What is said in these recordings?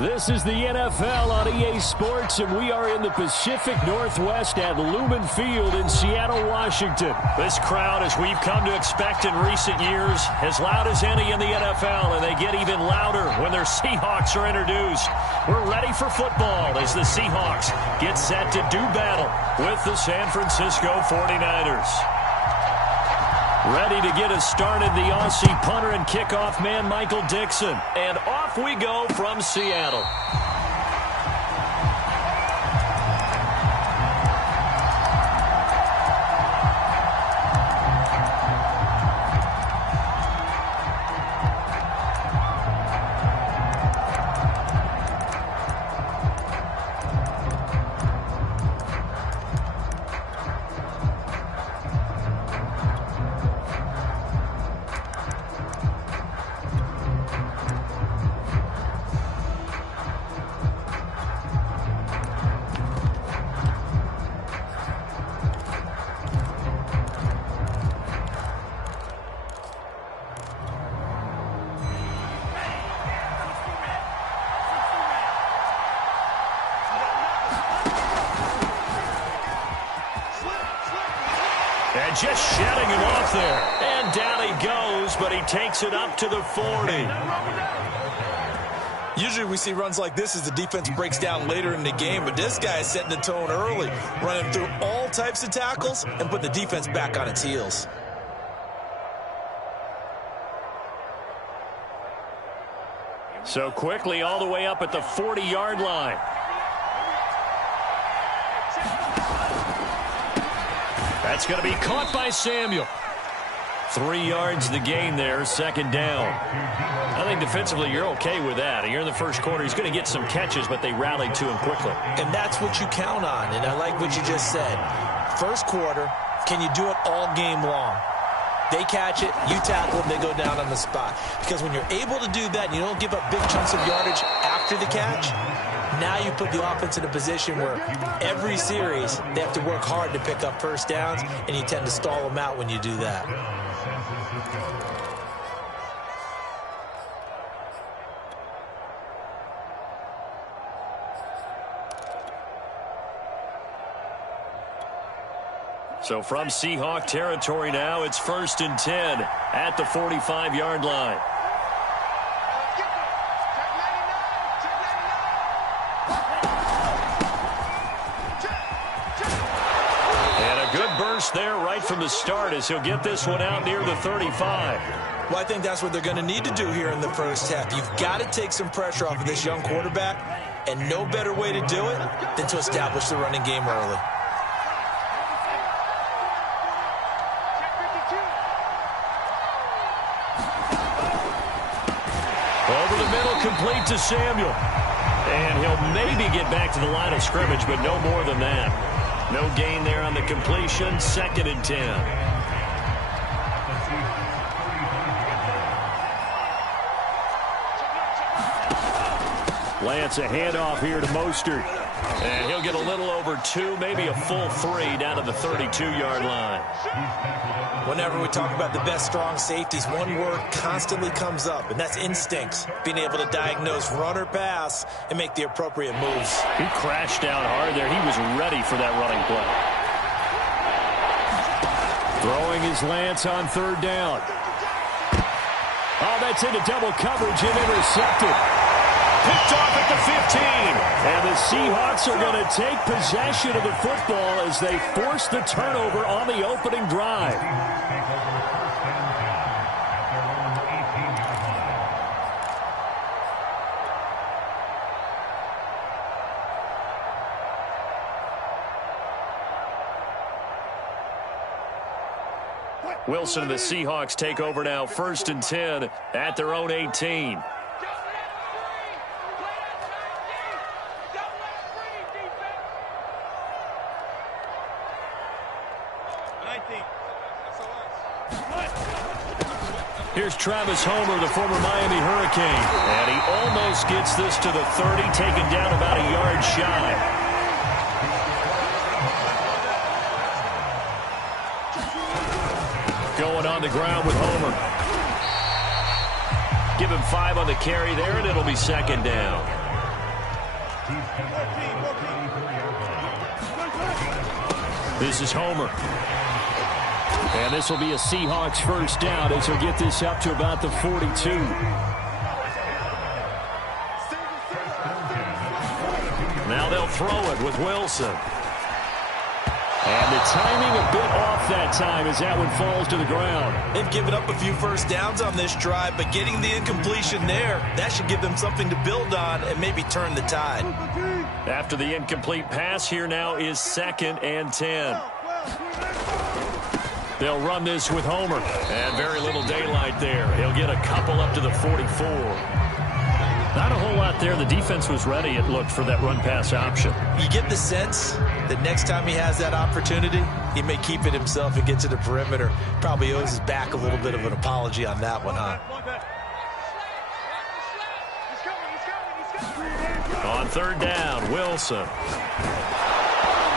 This is the NFL on EA Sports, and we are in the Pacific Northwest at Lumen Field in Seattle, Washington. This crowd, as we've come to expect in recent years, as loud as any in the NFL, and they get even louder when their Seahawks are introduced. We're ready for football as the Seahawks get set to do battle with the San Francisco 49ers. Ready to get us started, the Aussie punter and kickoff man, Michael Dixon. And off we go from Seattle. And just shedding him off there. And down he goes, but he takes it up to the 40. Usually we see runs like this as the defense breaks down later in the game, but this guy is setting the tone early, running through all types of tackles and put the defense back on its heels. So quickly all the way up at the 40-yard line. That's going to be caught by Samuel. 3 yards the gain there, second down. I think defensively you're okay with that. Here in the first quarter, he's going to get some catches, but they rallied to him quickly. And that's what you count on, and I like what you just said. First quarter, can you do it all game long? They catch it, you tackle them, they go down on the spot. Because when you're able to do that and you don't give up big chunks of yardage after the catch, now you put the offense in a position where every series they have to work hard to pick up first downs, and you tend to stall them out when you do that. So from Seahawk territory now, it's 1st and 10 at the 45-yard line. There right from the start as he'll get this one out near the 35. Well, I think that's what they're going to need to do here in the first half. You've got to take some pressure off of this young quarterback, and no better way to do it than to establish the running game early. Over the middle, complete to Samuel. And he'll maybe get back to the line of scrimmage, but no more than that. No gain there on the completion, 2nd and 10. Lance, a handoff here to Mostert. And he'll get a little over 2, maybe a full 3 down to the 32-yard line. Whenever we talk about the best strong safeties, one word constantly comes up, and that's instincts. Being able to diagnose run or pass and make the appropriate moves. He crashed down hard there. He was ready for that running play. Throwing his Lance on 3rd down. Oh, that's into double coverage and intercepted. Picked off at the 15. And the Seahawks are going to take possession of the football as they force the turnover on the opening drive. Wilson and the Seahawks take over now, 1st and 10 at their own 18. Here's Travis Homer, the former Miami Hurricane. And he almost gets this to the 30, taken down about a yard shy. Going on the ground with Homer. Give him 5 on the carry there, and it'll be 2nd down. This is Homer. And this will be a Seahawks first down as he'll get this up to about the 42. Now they'll throw it with Wilson. And the timing a bit off that time as that one falls to the ground. They've given up a few first downs on this drive, but getting the incompletion there, that should give them something to build on and maybe turn the tide. After the incomplete pass, here now is 2nd and 10. They'll run this with Homer. And very little daylight there. He'll get a couple up to the 44. Not a whole lot there. The defense was ready, it looked, for that run-pass option. You get the sense that next time he has that opportunity, he may keep it himself and get to the perimeter. Probably owes his back a little bit of an apology on that one, huh? On 3rd down, Wilson.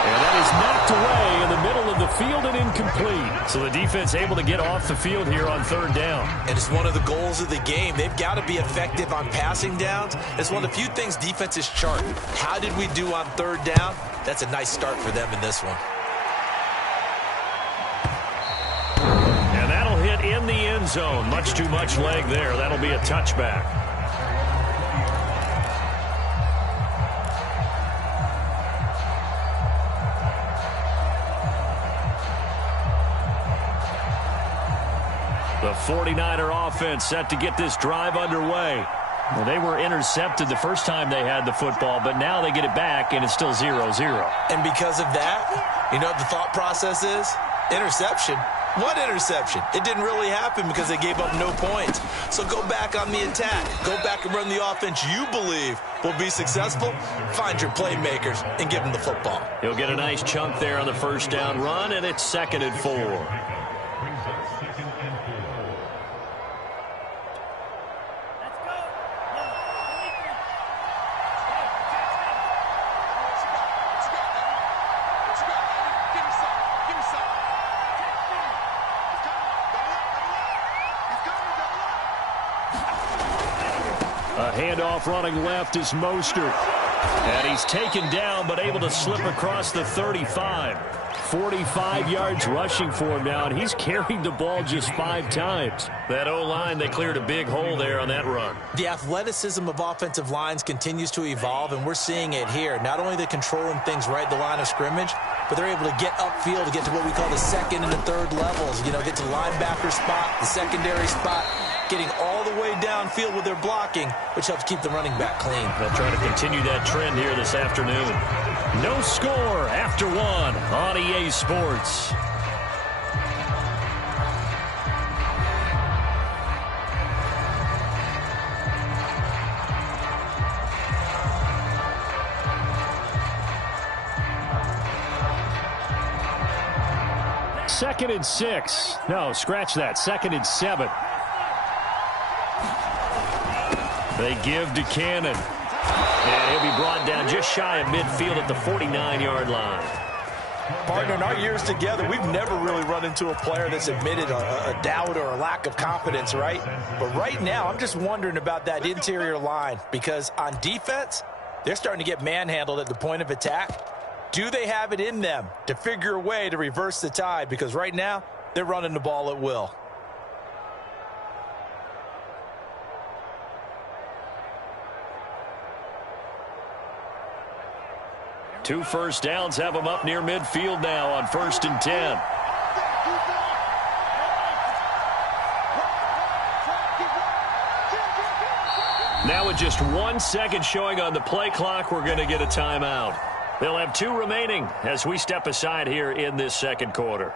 And that is knocked away in the middle of the field and incomplete. So the defense able to get off the field here on 3rd down. And it's one of the goals of the game. They've got to be effective on passing downs. It's one of the few things defenses chart. How did we do on 3rd down? That's a nice start for them in this one. And that'll hit in the end zone. Much too much leg there. That'll be a touchback. The 49er offense set to get this drive underway. Well, they were intercepted the first time they had the football, but now they get it back, and it's still 0-0. And because of that, you know what the thought process is? Interception. What interception? It didn't really happen because they gave up no points. So go back on the attack. Go back and run the offense you believe will be successful. Find your playmakers and give them the football. He'll get a nice chunk there on the first down run, and it's 2nd and 4. A handoff running left is Mostert. And he's taken down but able to slip across the 35. 45 yards rushing for him now, and he's carried the ball just 5 times. That O-line, they cleared a big hole there on that run. The athleticism of offensive lines continues to evolve, and we're seeing it here. Not only are they controlling things right at the line of scrimmage, but they're able to get upfield to get to what we call the 2nd and the 3rd levels. You know, get to the linebacker spot, the secondary spot, getting all the way downfield with their blocking, which helps keep the running back clean. They'll try to continue that trend here this afternoon. No score after 1 on EA Sports. Second and 6. No, scratch that. 2nd and 7. They give to Cannon. And he'll be brought down just shy of midfield at the 49-yard line. Partner, in our years together, we've never really run into a player that's admitted a doubt or a lack of confidence, right? But right now, I'm just wondering about that interior line, because on defense, they're starting to get manhandled at the point of attack. Do they have it in them to figure a way to reverse the tide? Because right now, they're running the ball at will. Two first downs have them up near midfield now on 1st and 10. Now with just 1 second showing on the play clock, we're going to get a timeout. They'll have 2 remaining as we step aside here in this second quarter.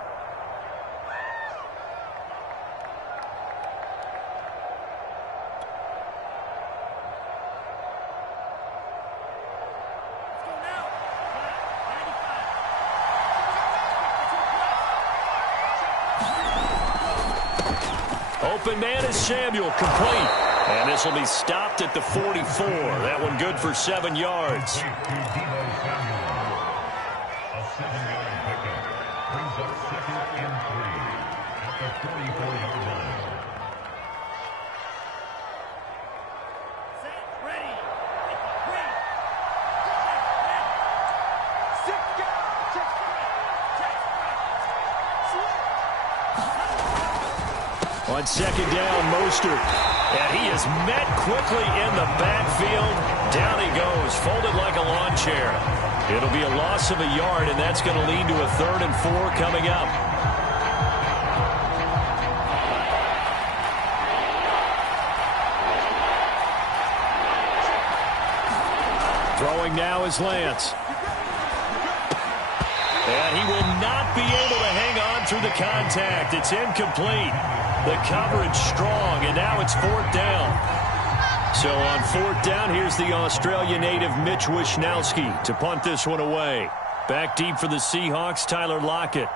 Open man is Samuel, complete. And this will be stopped at the 44. That one good for 7 yards. On second down, Mostert. And he is met quickly in the backfield. Down he goes, folded like a lawn chair. It'll be a loss of a yard, and that's going to lead to a 3rd and 4 coming up. Throwing now is Lance. And he will not be able to hang on through the contact. It's incomplete. The coverage strong, and now it's 4th down. So on 4th down, here's the Australia native Mitch Wishnowsky to punt this one away. Back deep for the Seahawks, Tyler Lockett.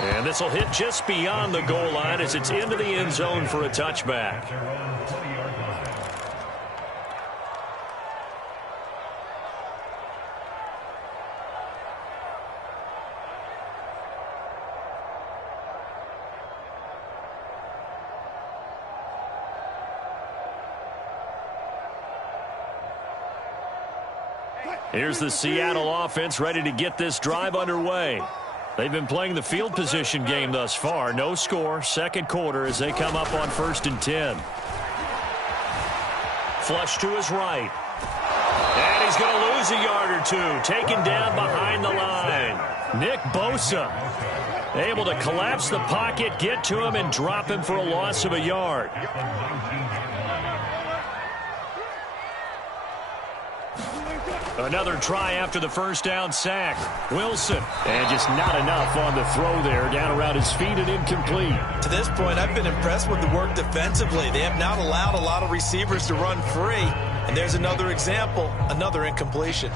And this will hit just beyond the goal line as it's into the end zone for a touchback. Here's the Seattle offense ready to get this drive underway. They've been playing the field position game thus far. No score, 2nd quarter as they come up on 1st and 10. Flush to his right. And he's going to lose a yard or 2. Taken down behind the line. Nick Bosa able to collapse the pocket, get to him, and drop him for a loss of a yard. Another try after the 1st down sack. Wilson. And just not enough on the throw there. Down around his feet and incomplete. To this point, I've been impressed with the work defensively. They have not allowed a lot of receivers to run free. And there's another example, another incompletion.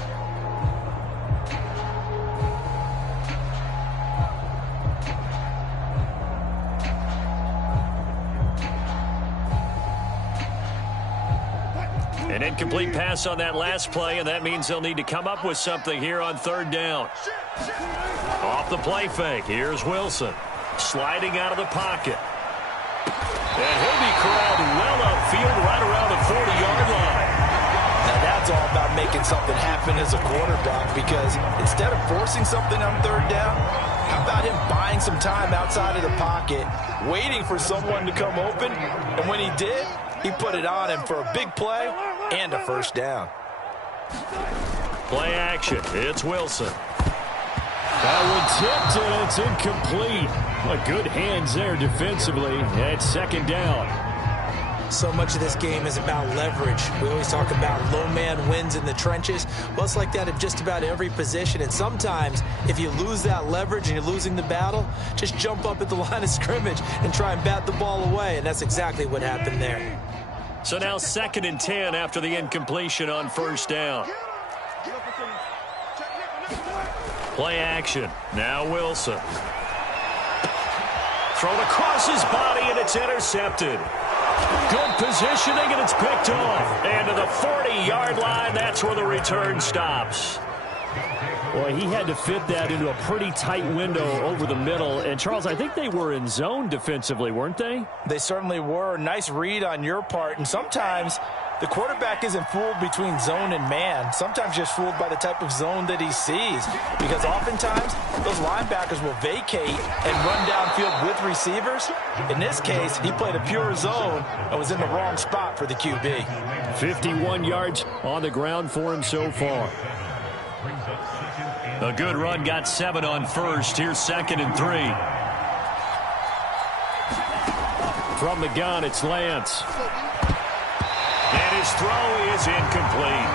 An incomplete pass on that last play, and that means they'll need to come up with something here on 3rd down. Off the play fake, here's Wilson. Sliding out of the pocket. And he'll be corralled well upfield right around the 40-yard line. Now that's all about making something happen as a quarterback, because instead of forcing something on 3rd down, how about him buying some time outside of the pocket, waiting for someone to come open, and when he did, he put it on him for a big play and a 1st down. Play action. It's Wilson. That one tipped, and it's incomplete. But good hands there defensively at 2nd down. So much of this game is about leverage. We always talk about low man wins in the trenches. Well, it's like that at just about every position. And sometimes, if you lose that leverage and you're losing the battle, just jump up at the line of scrimmage and try and bat the ball away. And that's exactly what happened there. So now 2nd and 10 after the incompletion on 1st down. Play action. Now Wilson. Thrown across his body, and it's intercepted. Good positioning, and it's picked off. And to the 40-yard line, that's where the return stops. Boy, he had to fit that into a pretty tight window over the middle. And, Charles, I think they were in zone defensively, weren't they? They certainly were. Nice read on your part. And sometimes the quarterback isn't fooled between zone and man. Sometimes just fooled by the type of zone that he sees. Because oftentimes, those linebackers will vacate and run downfield with receivers. In this case, he played a pure zone and was in the wrong spot for the QB. 51 yards on the ground for him so far. A good run, got 7 on 1st. Here's 2nd and 3. From the gun, it's Lance. And his throw is incomplete.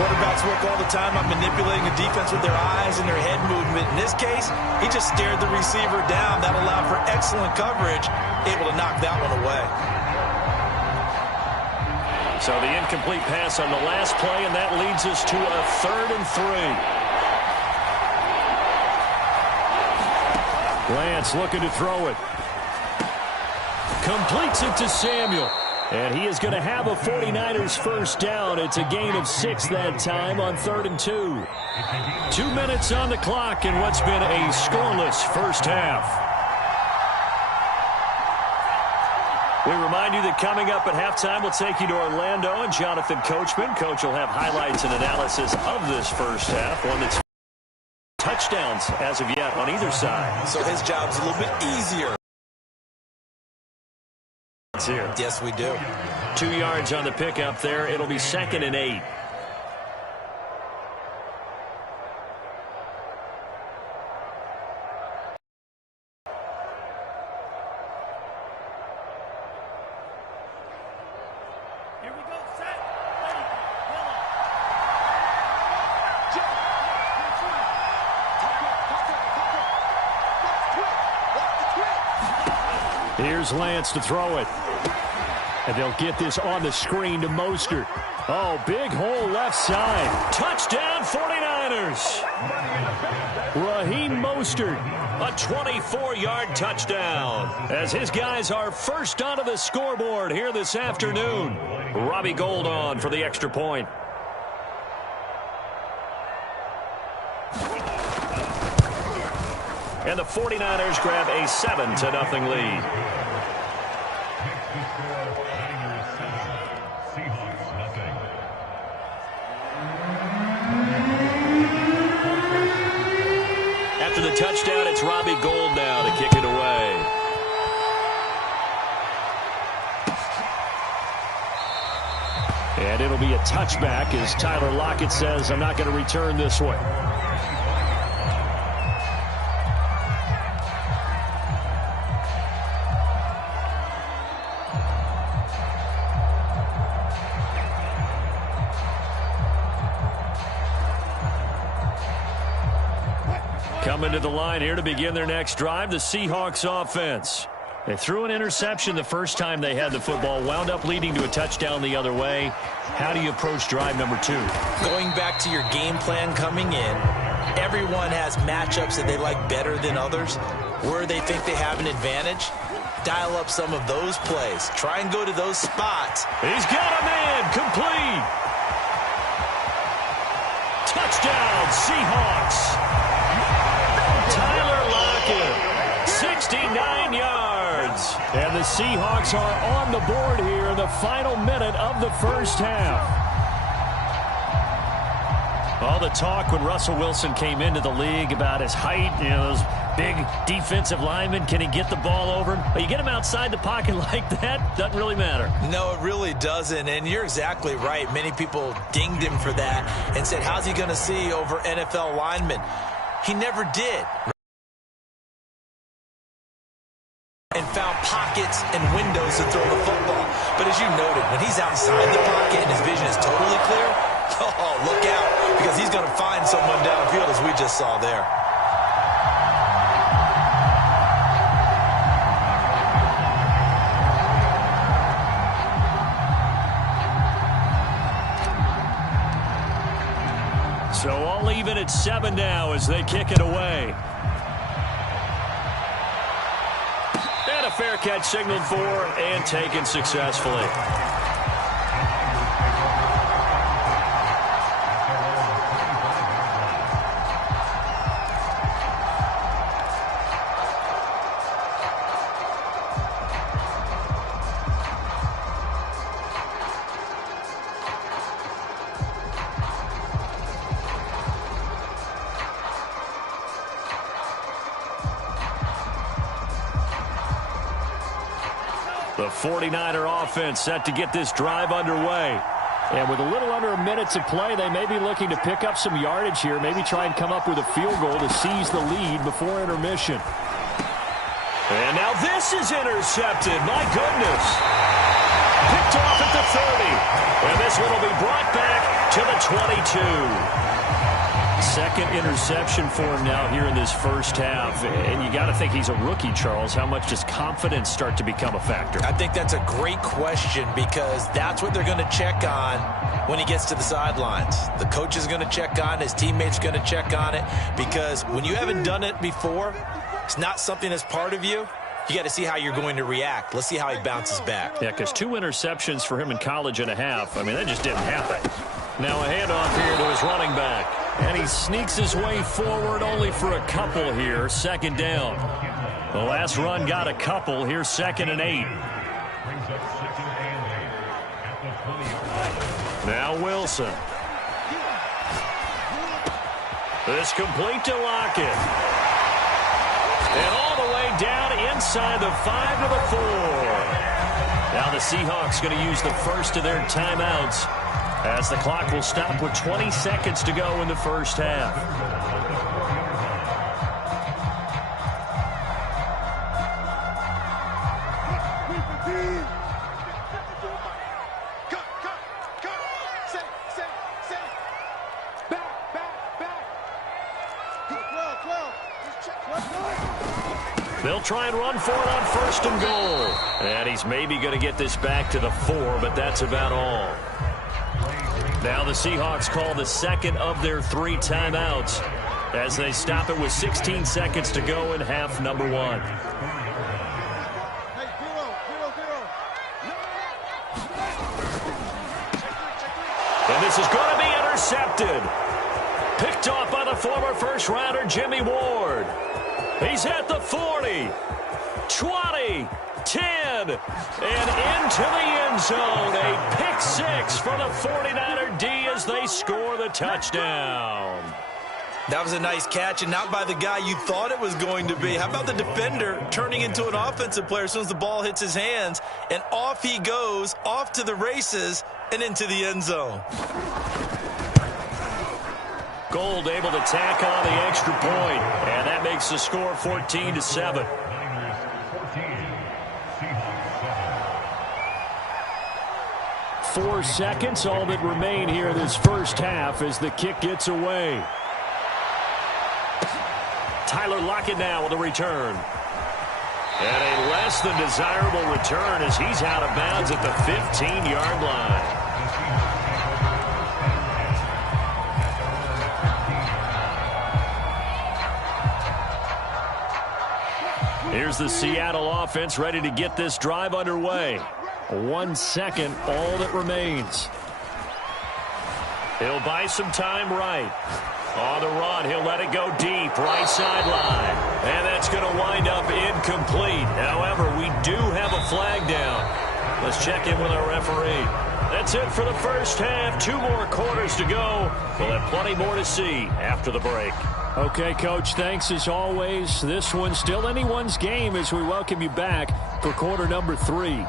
Quarterbacks work all the time on manipulating a defense with their eyes and their head movement. In this case, he just stared the receiver down. That allowed for excellent coverage, able to knock that one away. So the incomplete pass on the last play, and that leads us to a 3rd and 3. Lance looking to throw it. Completes it to Samuel. And he is going to have a 49ers 1st down. It's a gain of 6 that time on 3rd and 2. 2 minutes on the clock in what's been a scoreless 1st half. We remind you that coming up at halftime, we'll take you to Orlando and Jonathan Coachman. Coach will have highlights and analysis of this first half, one that's touchdowns as of yet on either side. So his job's a little bit easier. Here. Yes, we do. 2 yards on the pickup there. It'll be 2nd and 8. Here we go. Set. Ready. Here's Lance to throw it. And they'll get this on the screen to Mostert. Oh, big hole left side. Touchdown 49ers. Raheem Mostert, a 24-yard touchdown. As his guys are first onto the scoreboard here this afternoon. Robbie Gould on for the extra point. And the 49ers grab a 7-0 lead. After the touchdown, it's Robbie Gould now to kick it away. And it'll be a touchback as Tyler Lockett says, I'm not going to return this way. Coming to the line here to begin their next drive, the Seahawks offense. They threw an interception the first time they had the football, wound up leading to a touchdown the other way. How do you approach drive number 2? Going back to your game plan coming in, everyone has matchups that they like better than others. Where they think they have an advantage, dial up some of those plays. Try and go to those spots. He's got a man, complete. Touchdown, Seahawks. Tyler Lockett, 69 yards. And the Seahawks are on the board here in the final minute of the first half. All the talk when Russell Wilson came into the league about his height, you know, those big defensive linemen, can he get the ball over? But you get him outside the pocket like that, doesn't really matter. No, it really doesn't, and you're exactly right. Many people dinged him for that and said, how's he going to see over NFL linemen? He never did. And found pockets and windows to throw the football. But as you noted, when he's outside the pocket and his vision is totally clear, oh, look out, because he's going to find someone downfield, as we just saw there. So all even at 7 now as they kick it away. And a fair catch signaled for and taken successfully. The 49er offense set to get this drive underway. And with a little under a minute to play, they may be looking to pick up some yardage here, maybe try and come up with a field goal to seize the lead before intermission. And now this is intercepted. My goodness. Picked off at the 30. And this one will be brought back to the 22. Second interception for him now here in this first half. And you got to think he's a rookie, Charles. How much does confidence start to become a factor? I think that's a great question, because that's what they're going to check on when he gets to the sidelines. The coach is going to check on it. His teammates going to check on it, because when you haven't done it before, it's not something that's part of you. You got to see how you're going to react. Let's see how he bounces back. Yeah, because 2 interceptions for him in college and a half. I mean, that just didn't happen. Now a handoff here to his running back. And he sneaks his way forward only for a couple here. Second down. The last run got a couple. Here's 2nd and 8. Now Wilson. This complete to Lockett. And all the way down inside the 5 to the 4. Now the Seahawks going to use the first of their timeouts as the clock will stop with 20 seconds to go in the first half. They'll try and run for it on 1st and goal. And he's maybe going to get this back to the 4, but that's about all. Now the Seahawks call the second of their 3 timeouts as they stop it with 16 seconds to go in half number 1. And this is going to be intercepted. Picked off by the former first-rounder Jimmy Ward. He's at the 40, 20, 10, and into the end zone. A pick 6 for the 49er D as they score the touchdown. That was a nice catch, and not by the guy you thought it was going to be. How about the defender turning into an offensive player as soon as the ball hits his hands, and off he goes, off to the races, and into the end zone. Gold able to tack on the extra point, and that makes the score 14-7. Four seconds, all that remain here in this first half as the kick gets away. Tyler Lockett now with a return. And a less than desirable return as he's out of bounds at the 15-yard line. Here's the Seattle offense ready to get this drive underway. 1 second, all that remains. He'll buy some time right. On the run, he'll let it go deep, right sideline. And that's going to wind up incomplete. However, we do have a flag down. Let's check in with our referee. That's it for the first half. 2 more quarters to go. We'll have plenty more to see after the break. Okay, Coach, thanks as always. This one's still anyone's game as we welcome you back for quarter number 3.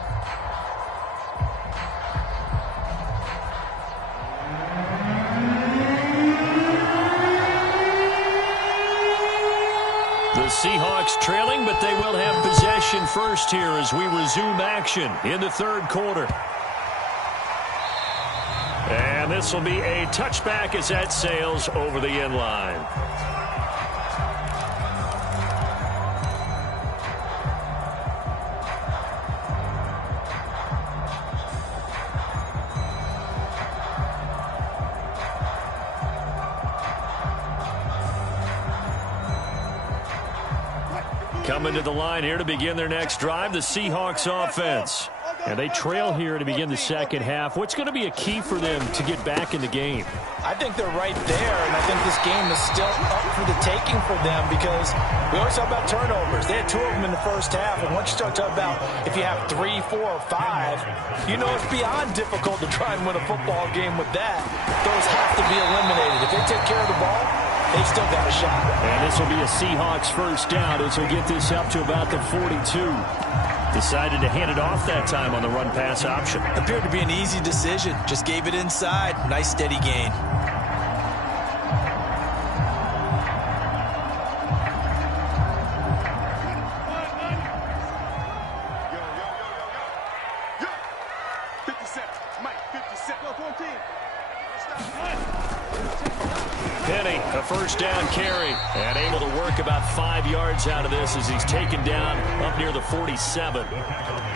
The Seahawks trailing, but they will have possession first here as we resume action in the third quarter. And this will be a touchback as that sails over the end line. Coming to the line here to begin their next drive, the Seahawks offense. And they trail here to begin the second half. What's going to be a key for them to get back in the game? I think they're right there, and I think this game is still up for the taking for them because we always talk about turnovers. They had 2 of them in the first half, and once you start talking about if you have 3, 4, or 5, you know it's beyond difficult to try and win a football game with that. Those have to be eliminated. If they take care of the ball, they've still got a shot. And this will be a Seahawks first down as we get this up to about the 42. Decided to hand it off that time on the run-pass option. Appeared to be an easy decision. Just gave it inside. Nice steady gain. A first down carry and able to work about 5 yards out of this as he's taken down up near the 47.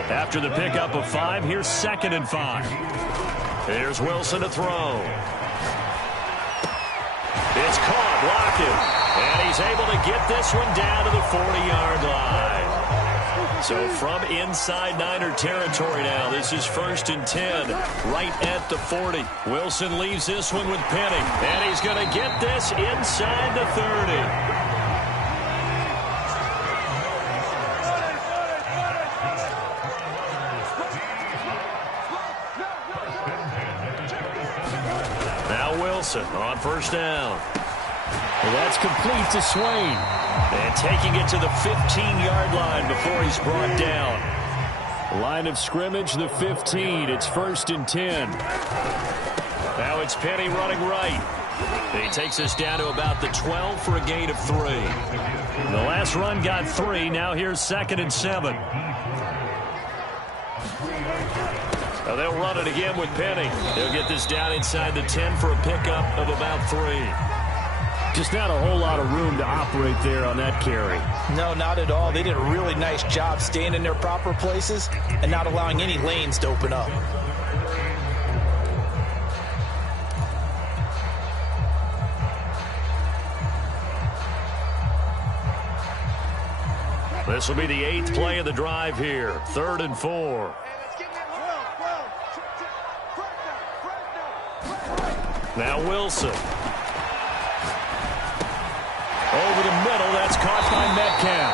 After the pickup of 5, here's 2nd and 5. Here's Wilson to throw. It's caught, Lockett, and he's able to get this one down to the 40-yard line. So from inside Niner territory now, this is 1st and 10, right at the 40. Wilson leaves this one with Penny, and he's going to get this inside the 30. Wilson on first down. Well, that's complete to Swain. And taking it to the 15-yard line before he's brought down. Line of scrimmage, the 15. It's 1st and 10. Now it's Penny running right. He takes us down to about the 12 for a gain of 3. The last run got 3. Now here's 2nd and 7. Now they'll run it again with Penny. They'll get this down inside the 10 for a pickup of about 3. Just not a whole lot of room to operate there on that carry. No, not at all. They did a really nice job staying in their proper places and not allowing any lanes to open up. This will be the 8th play of the drive here. 3rd and 4. Now Wilson. Over the middle, that's caught by Metcalf.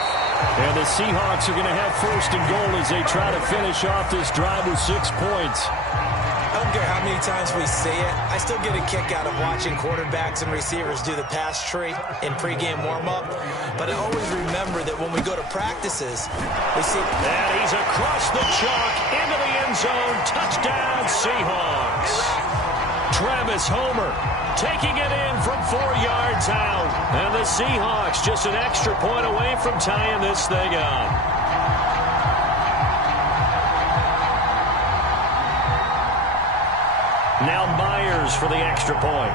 And the Seahawks are going to have 1st and goal as they try to finish off this drive with 6 points. I don't care how many times we say it, I still get a kick out of watching quarterbacks and receivers do the pass tree in pregame warm-up. But I always remember that when we go to practices, we see... And he's across the chalk into the end zone. Touchdown, Seahawks. Travis Homer taking it in from 4 yards out. And the Seahawks just an extra point away from tying this thing up. Now Myers for the extra point.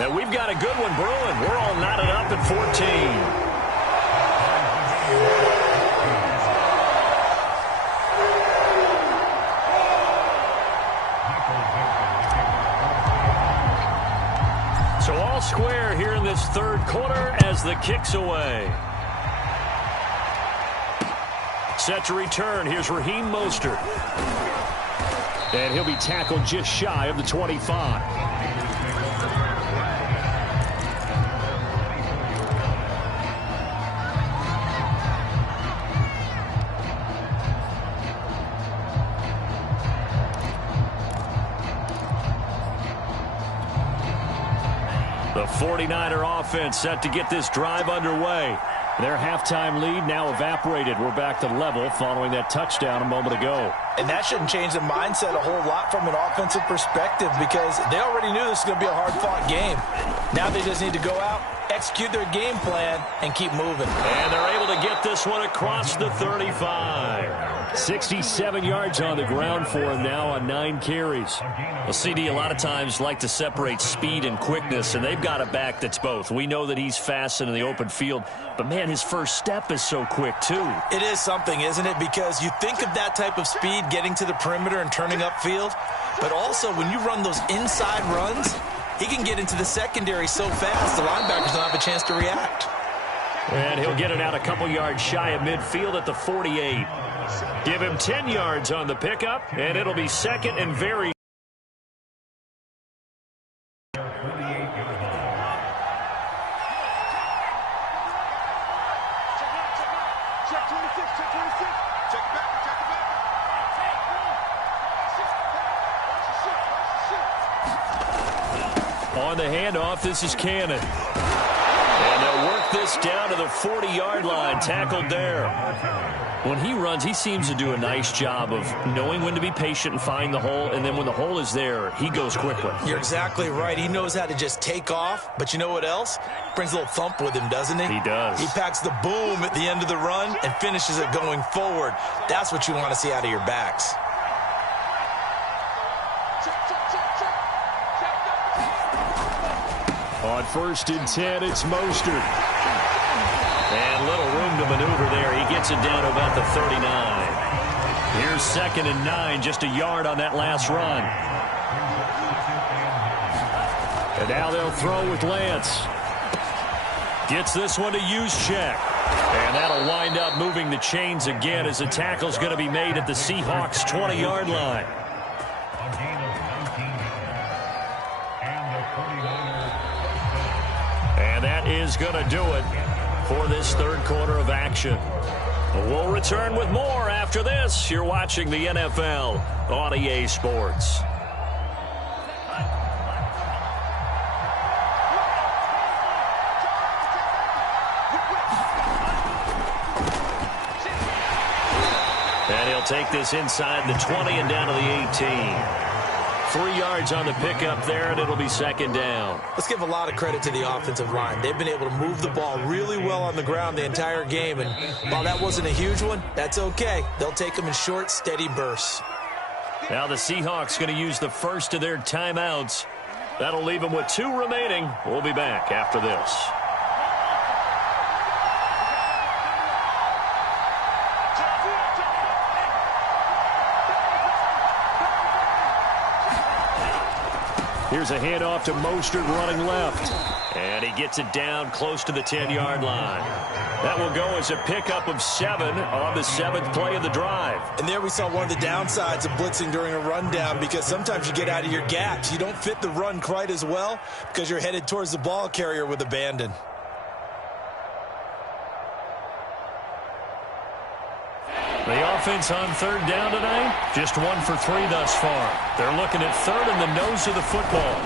And we've got a good one brewing. We're all knotted up at 14. So all square here in this 3rd quarter as the kick's away. Set to return. Here's Raheem Mostert. And he'll be tackled just shy of the 25. The 49er offense set to get this drive underway. Their halftime lead now evaporated. We're back to level following that touchdown a moment ago. And that shouldn't change the mindset a whole lot from an offensive perspective because they already knew this was going to be a hard-fought game. Now they just need to go out, execute their game plan, and keep moving. And they're able to get this one across the 35. 67 yards on the ground for him now on 9 carries. Well, CD, a lot of times like to separate speed and quickness, and they've got a back that's both. We know that he's fast in the open field, but, man, his first step is so quick, too. It is something, isn't it? Because you think of that type of speed getting to the perimeter and turning upfield, but also when you run those inside runs, he can get into the secondary so fast the linebackers don't have a chance to react. And he'll get it out a couple yards shy of midfield at the 48. Give him 10 yards on the pickup, and it'll be 2nd and very. On the handoff, this is Cannon. And they'll work this down to the 40-yard line, tackled there. When he runs, he seems to do a nice job of knowing when to be patient and find the hole, and then when the hole is there, he goes quickly. You're exactly right. He knows how to just take off, but you know what else? Brings a little thump with him, doesn't he? He does. He packs the boom at the end of the run and finishes it going forward. That's what you want to see out of your backs. On 1st and 10, it's Mostert. And little room to maneuver there. He gets it down to about the 39. Here's 2nd and 9, just a yard on that last run. And now they'll throw with Lance. Gets this one to Juszczyk. And that'll wind up moving the chains again as the tackle's going to be made at the Seahawks' 20-yard line. And that is going to do it for this 3rd quarter of action. We'll return with more after this. You're watching the NFL on EA Sports. And he'll take this inside the 20 and down to the 18. 3 yards on the pickup there, and it'll be second down. Let's give a lot of credit to the offensive line. They've been able to move the ball really well on the ground the entire game, and while that wasn't a huge one, that's okay. They'll take them in short, steady bursts. Now the Seahawks going to use the first of their timeouts. That'll leave them with 2 remaining. We'll be back after this. Here's a handoff to Mostert running left. And he gets it down close to the 10-yard line. That will go as a pickup of 7 on the 7th play of the drive. And there we saw one of the downsides of blitzing during a rundown, because sometimes you get out of your gaps. You don't fit the run quite as well because you're headed towards the ball carrier with abandon. The offense on third down tonight, just 1 for 3 thus far. They're looking at third in the nose of the football.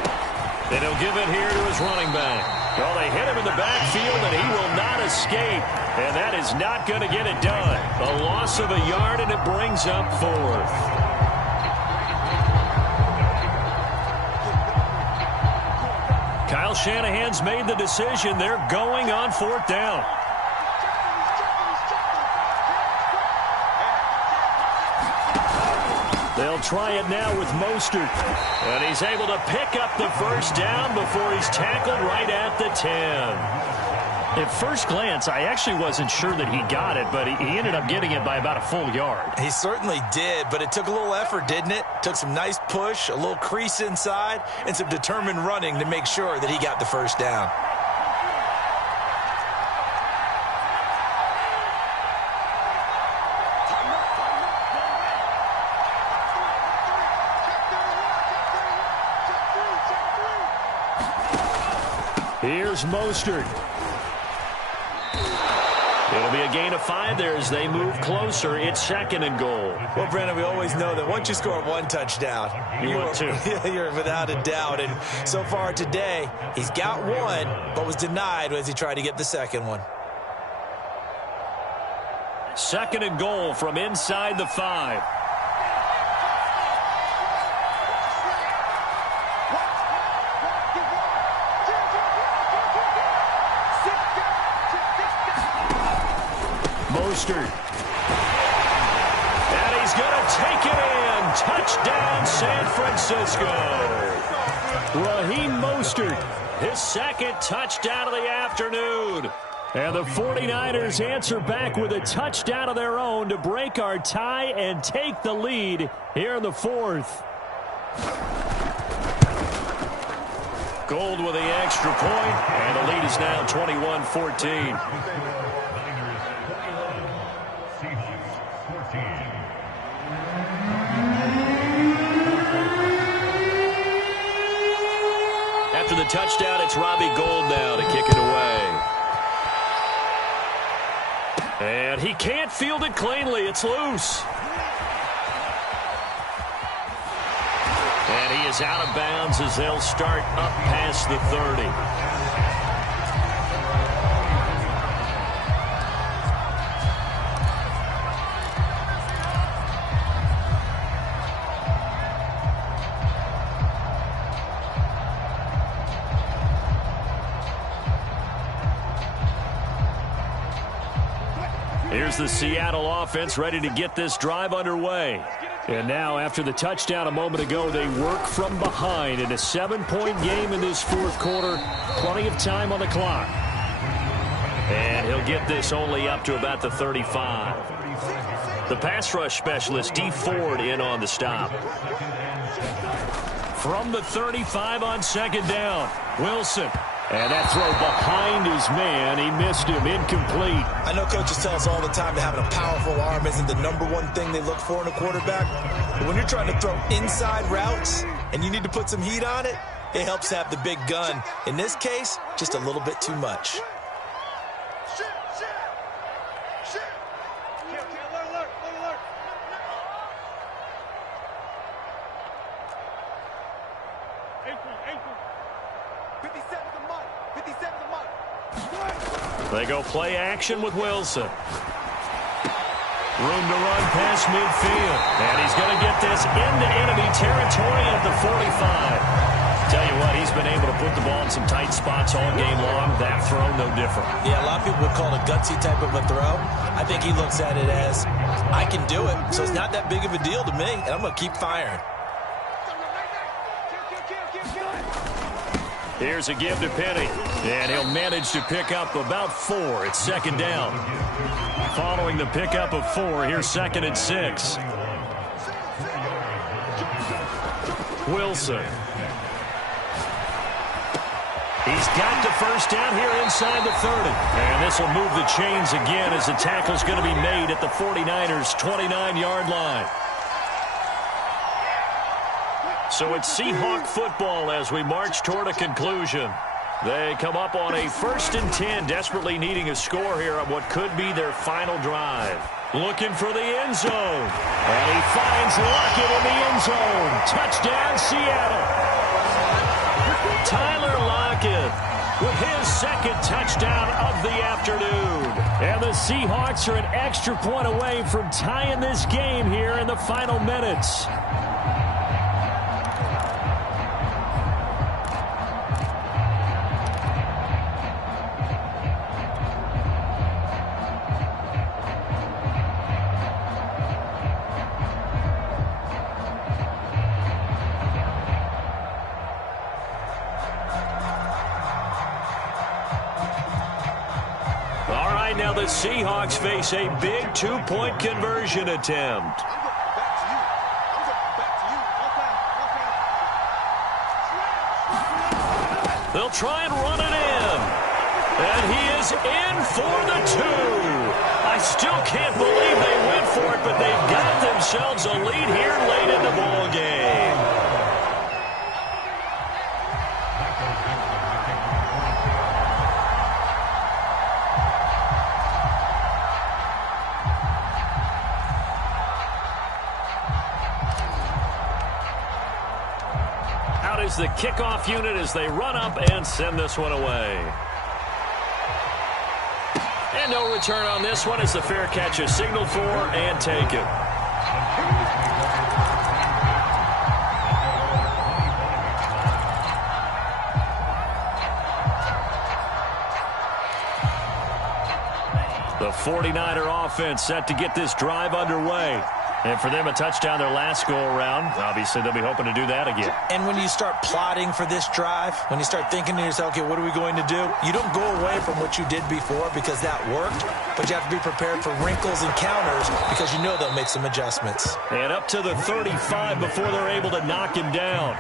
And he'll give it here to his running back. Well, they hit him in the backfield, and he will not escape. And that is not going to get it done. A loss of a yard, and it brings up 4th. Kyle Shanahan's made the decision. They're going on 4th down. They'll try it now with Mostert. And he's able to pick up the first down before he's tackled right at the 10. At first glance, I actually wasn't sure that he got it, but he ended up getting it by about a full yard. He certainly did, but it took a little effort, didn't it? Took some nice push, a little crease inside, and some determined running to make sure that he got the first down. Here's Mostert. It'll be a gain of 5 there as they move closer. It's 2nd and goal. Well, Brandon, we always know that once you score 1 touchdown, you're without a doubt. And so far today, he's got 1, but was denied as he tried to get the 2nd one. 2nd and goal from inside the 5. Mostert. And he's going to take it in. Touchdown, San Francisco. Raheem Mostert, his 2nd touchdown of the afternoon. And the 49ers answer back with a touchdown of their own to break our tie and take the lead here in the 4th. Gold with the extra point, and the lead is now 21-14. After the touchdown, it's Robbie Gould now to kick it away. And he can't field it cleanly. It's loose. And he is out of bounds as they'll start up past the 30. Here's the Seattle offense ready to get this drive underway. And now, after the touchdown a moment ago, they work from behind in a 7-point game in this 4th quarter. Plenty of time on the clock. And he'll get this only up to about the 35. The pass rush specialist, D. Ford, in on the stop. From the 35 on 2nd down, Wilson. And that throw behind his man, he missed him, incomplete. I know coaches tell us all the time that having a powerful arm isn't the #1 thing they look for in a quarterback. But when you're trying to throw inside routes and you need to put some heat on it, it helps to have the big gun. In this case, just a little bit too much. They go play action with Wilson. Room to run past midfield. And he's going to get this into enemy territory at the 45. Tell you what, he's been able to put the ball in some tight spots all game long. That throw, no different. Yeah, a lot of people would call it a gutsy type of a throw. I think he looks at it as, I can do it, so it's not that big of a deal to me, and I'm going to keep firing. Here's a give to Penny, and he'll manage to pick up about 4. It's second down. Following the pickup of 4, here's 2nd and 6. Wilson. He's got the first down here inside the 30. And this will move the chains again as the tackle's going to be made at the 49ers' 29-yard line. So it's Seahawk football as we march toward a conclusion. They come up on a 1st and 10, desperately needing a score here on what could be their final drive. Looking for the end zone. And he finds Lockett in the end zone. Touchdown, Seattle. Tyler Lockett with his 2nd touchdown of the afternoon. And the Seahawks are an extra point away from tying this game here in the final minutes. Now the Seahawks face a big 2-point conversion attempt. They'll try and run it in. And he is in for the 2. I still can't believe they went for it, but they've got themselves a lead here late in the ball game. Is the kickoff unit as they run up and send this one away. And no return on this one as the fair catch is signaled for and taken. The 49er offense set to get this drive underway. And for them, a touchdown their last go-around. Obviously, they'll be hoping to do that again. And when you start plotting for this drive, when you start thinking to yourself, okay, what are we going to do? You don't go away from what you did before because that worked, but you have to be prepared for wrinkles and counters because you know they'll make some adjustments. And up to the 35 before they're able to knock him down.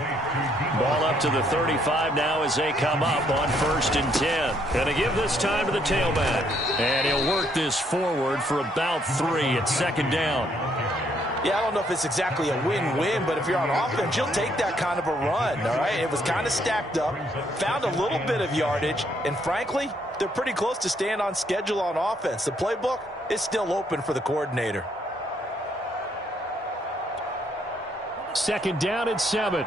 Ball up to the 35 now as they come up on 1st and 10. Going to give this time to the tailback. And he'll work this forward for about 3. It's 2nd down. Yeah, I don't know if it's exactly a win-win, but if you're on offense, you'll take that kind of a run, all right? It was kind of stacked up, found a little bit of yardage, and frankly, they're pretty close to staying on schedule on offense. The playbook is still open for the coordinator. 2nd down and 7.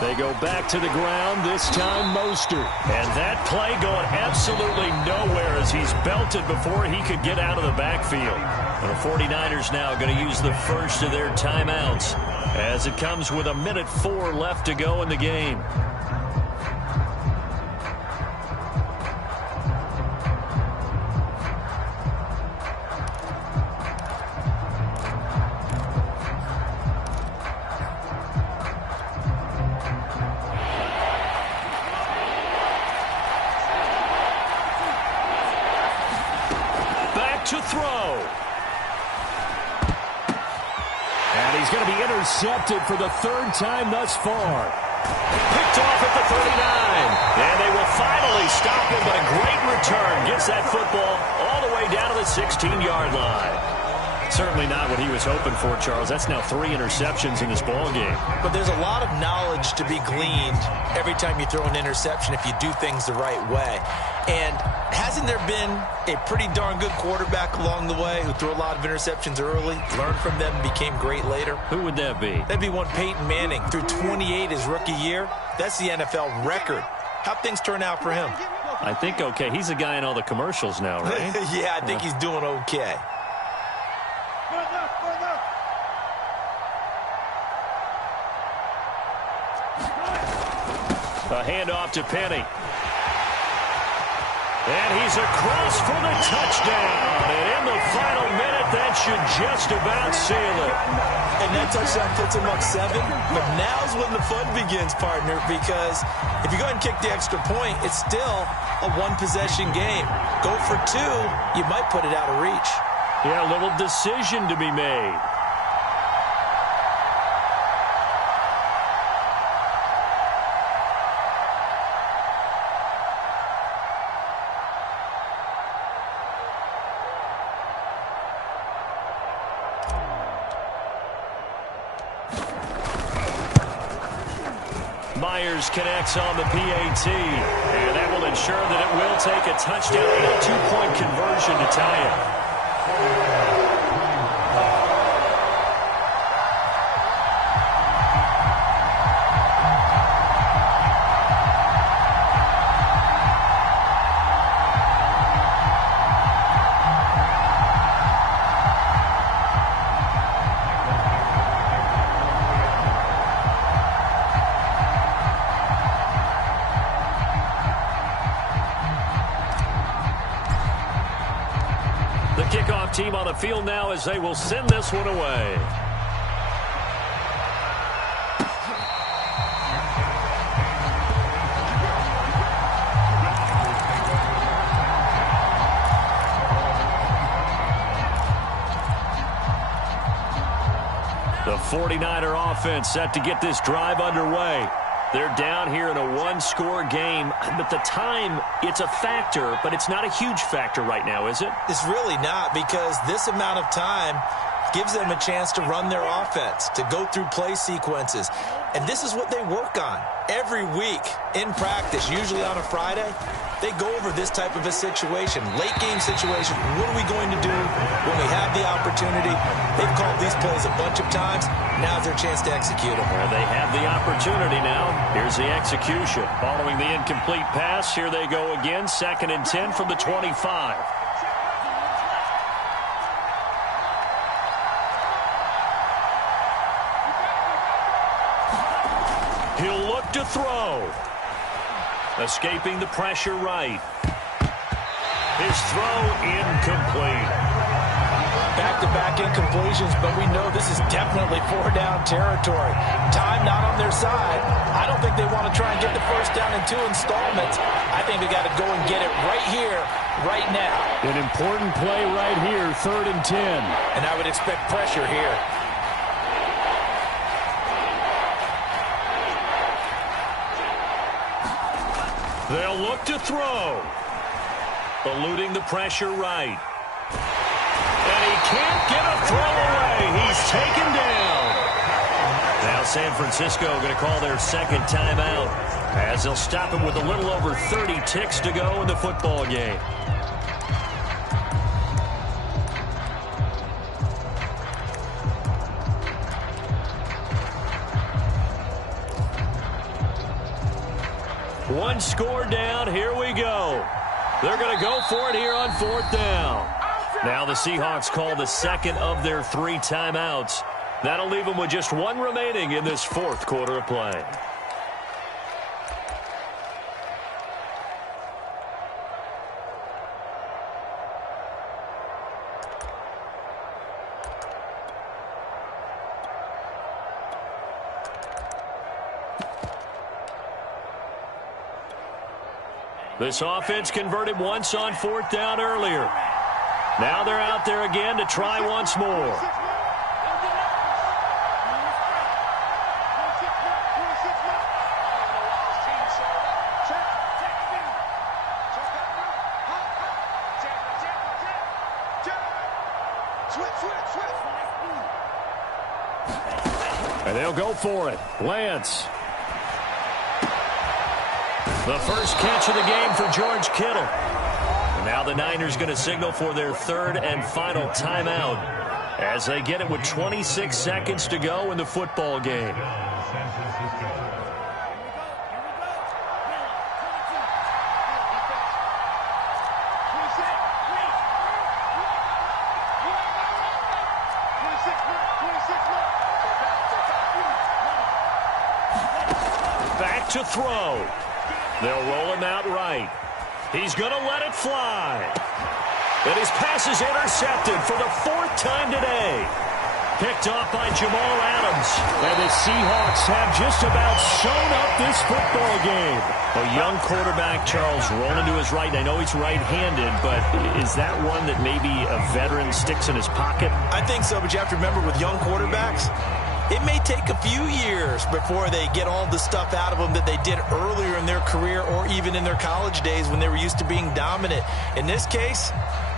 They go back to the ground, this time Mostert. And that play going absolutely nowhere as he's belted before he could get out of the backfield. The 49ers now going to use the first of their timeouts as it comes with 1:04 left to go in the game. To throw. And he's going to be intercepted for the 3rd time thus far. Picked off at the 39. And they will finally stop him, but a great return gets that football all the way down to the 16-yard line. Certainly not what he was hoping for, Charles. That's now 3 interceptions in this ball game. But there's a lot of knowledge to be gleaned every time you throw an interception if you do things the right way. And hasn't there been a pretty darn good quarterback along the way who threw a lot of interceptions early, learned from them, and became great later? Who would that be? That'd be one Peyton Manning. Threw 28 his rookie year. That's the NFL record. How'd things turn out for him? I think okay. He's the guy in all the commercials now, right? Yeah, I think he's doing okay. A handoff to Penny. And he's across for the touchdown. And in the final minute, that should just about seal it. And that touchdown puts him up 7. But now's when the fun begins, partner, because if you go ahead and kick the extra point, it's still a one-possession game. Go for 2, you might put it out of reach. Yeah, a little decision to be made. Myers connects on the PAT, and that will ensure that it will take a touchdown and a 2-point conversion to tie it. Kickoff team on the field now as they will send this one away. The 49er offense set to get this drive underway. They're down here in a 1-score game, but the time, it's a factor, but it's not a huge factor right now, is it? It's really not, because this amount of time gives them a chance to run their offense, to go through play sequences. And this is what they work on every week in practice, usually on a Friday. They go over this type of a situation, late game situation. What are we going to do when we have the opportunity? They've called these plays a bunch of times. Now's their chance to execute them. Well, they have the opportunity now. Here's the execution. Following the incomplete pass, here they go again. 2nd and 10 from the 25. He'll look to throw. Escaping the pressure right. His throw incomplete. Back-to-back incompletions, but we know this is definitely 4-down territory. Time not on their side. I don't think they want to try and get the first down in 2 installments. I think they got to go and get it right here, right now. An important play right here, 3rd and 10. And I would expect pressure here. They'll look to throw. Eluding the pressure right. And he can't get a throw away. He's taken down. Now San Francisco going to call their 2nd timeout, as they'll stop him with a little over 30 ticks to go in the football game. One score down. Here we go. They're going to go for it here on 4th down. Now the Seahawks call the 2nd of their 3 timeouts. That'll leave them with just 1 remaining in this 4th quarter of play. This offense converted once on 4th down earlier. Now they're out there again to try once more. And they'll go for it. Lance. The first catch of the game for George Kittle. And now the Niners going to signal for their third and final timeout as they get it with 26 seconds to go in the football game. Back to throw. They'll roll him out right. He's going to let it fly. And his pass is intercepted for the fourth time today. Picked off by Jamal Adams. And the Seahawks have just about sewn up this football game. A young quarterback, Charles, rolling to his right. I know he's right-handed, but is that one that maybe a veteran sticks in his pocket? I think so, but you have to remember with young quarterbacks, it may take a few years before they get all the stuff out of them that they did earlier in their career or even in their college days when they were used to being dominant. In this case,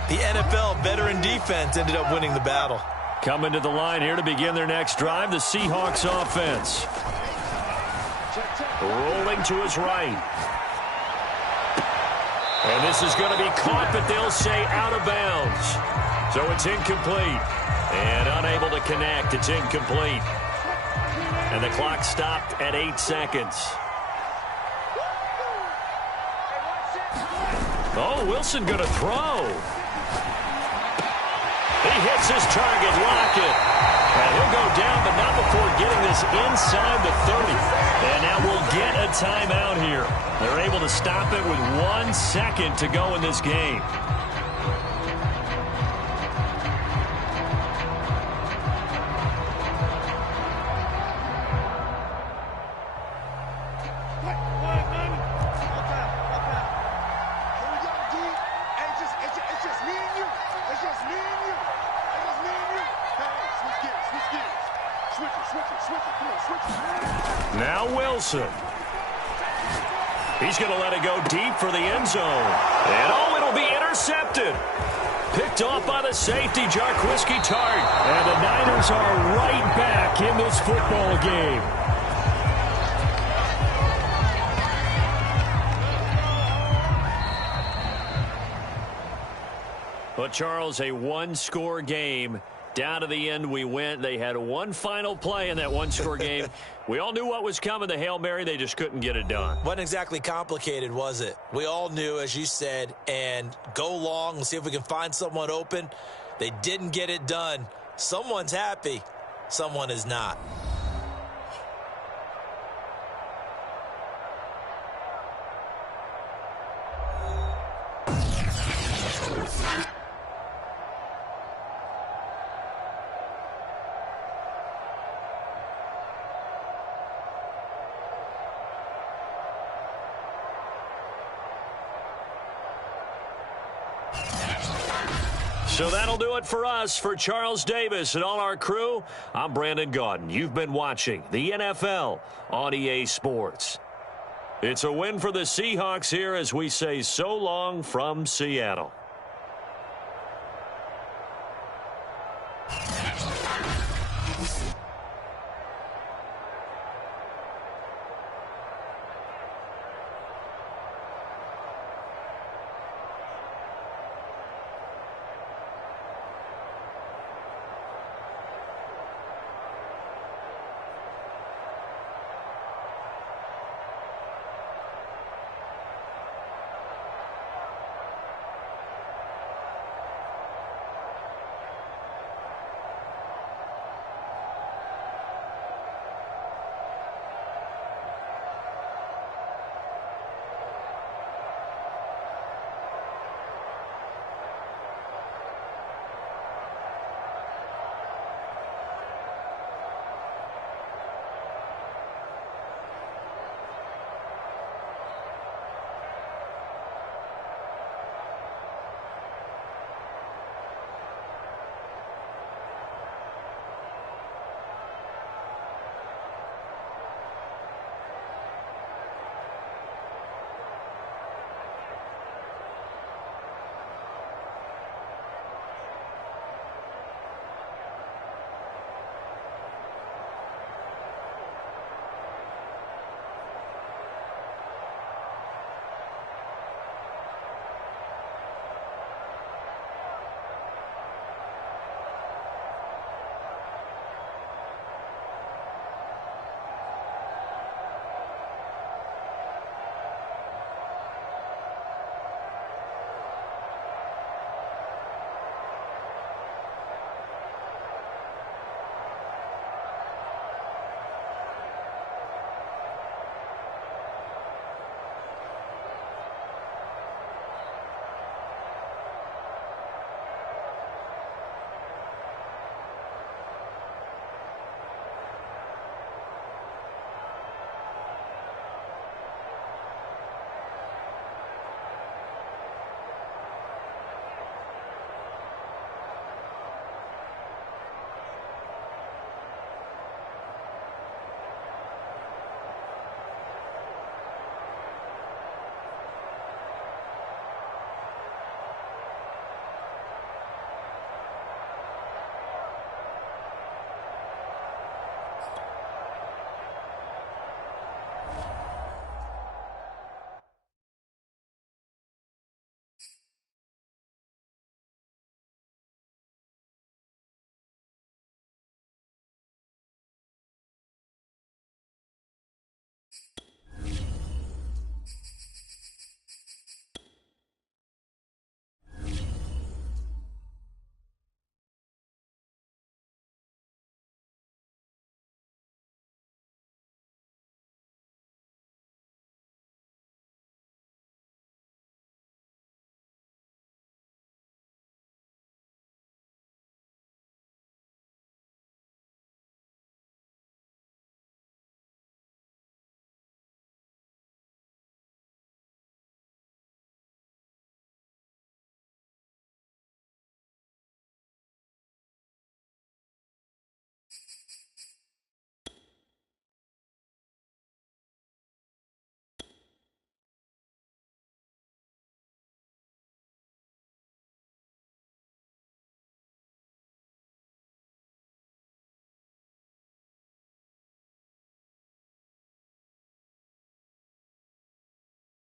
the NFL veteran defense ended up winning the battle. Coming to the line here to begin their next drive, the Seahawks offense. Rolling to his right. And this is going to be caught, but they'll say out of bounds. So it's incomplete. And unable to connect. It's incomplete. And the clock stopped at 8 seconds. Oh, Wilson going to throw. He hits his target, Lockett. And he'll go down, but not before getting this inside the 30. And now we'll get a timeout here. They're able to stop it with 1 second to go in this game. Now Wilson. He's going to let it go deep for the end zone. And oh, it'll be intercepted. Picked off by the safety, Jarquiski Tart. And the Niners are right back in this football game. But Charles, a one-score game. Down to the end we went. They had one final play in that one-score game. We all knew what was coming, the Hail Mary. They just couldn't get it done. Wasn't exactly complicated, was it? We all knew, as you said, and go long and see if we can find someone open. They didn't get it done. Someone's happy. Someone is not. So that'll do it for us. For Charles Davis and all our crew, I'm Brandon Gaudin. You've been watching the NFL on EA Sports. It's a win for the Seahawks here as we say so long from Seattle.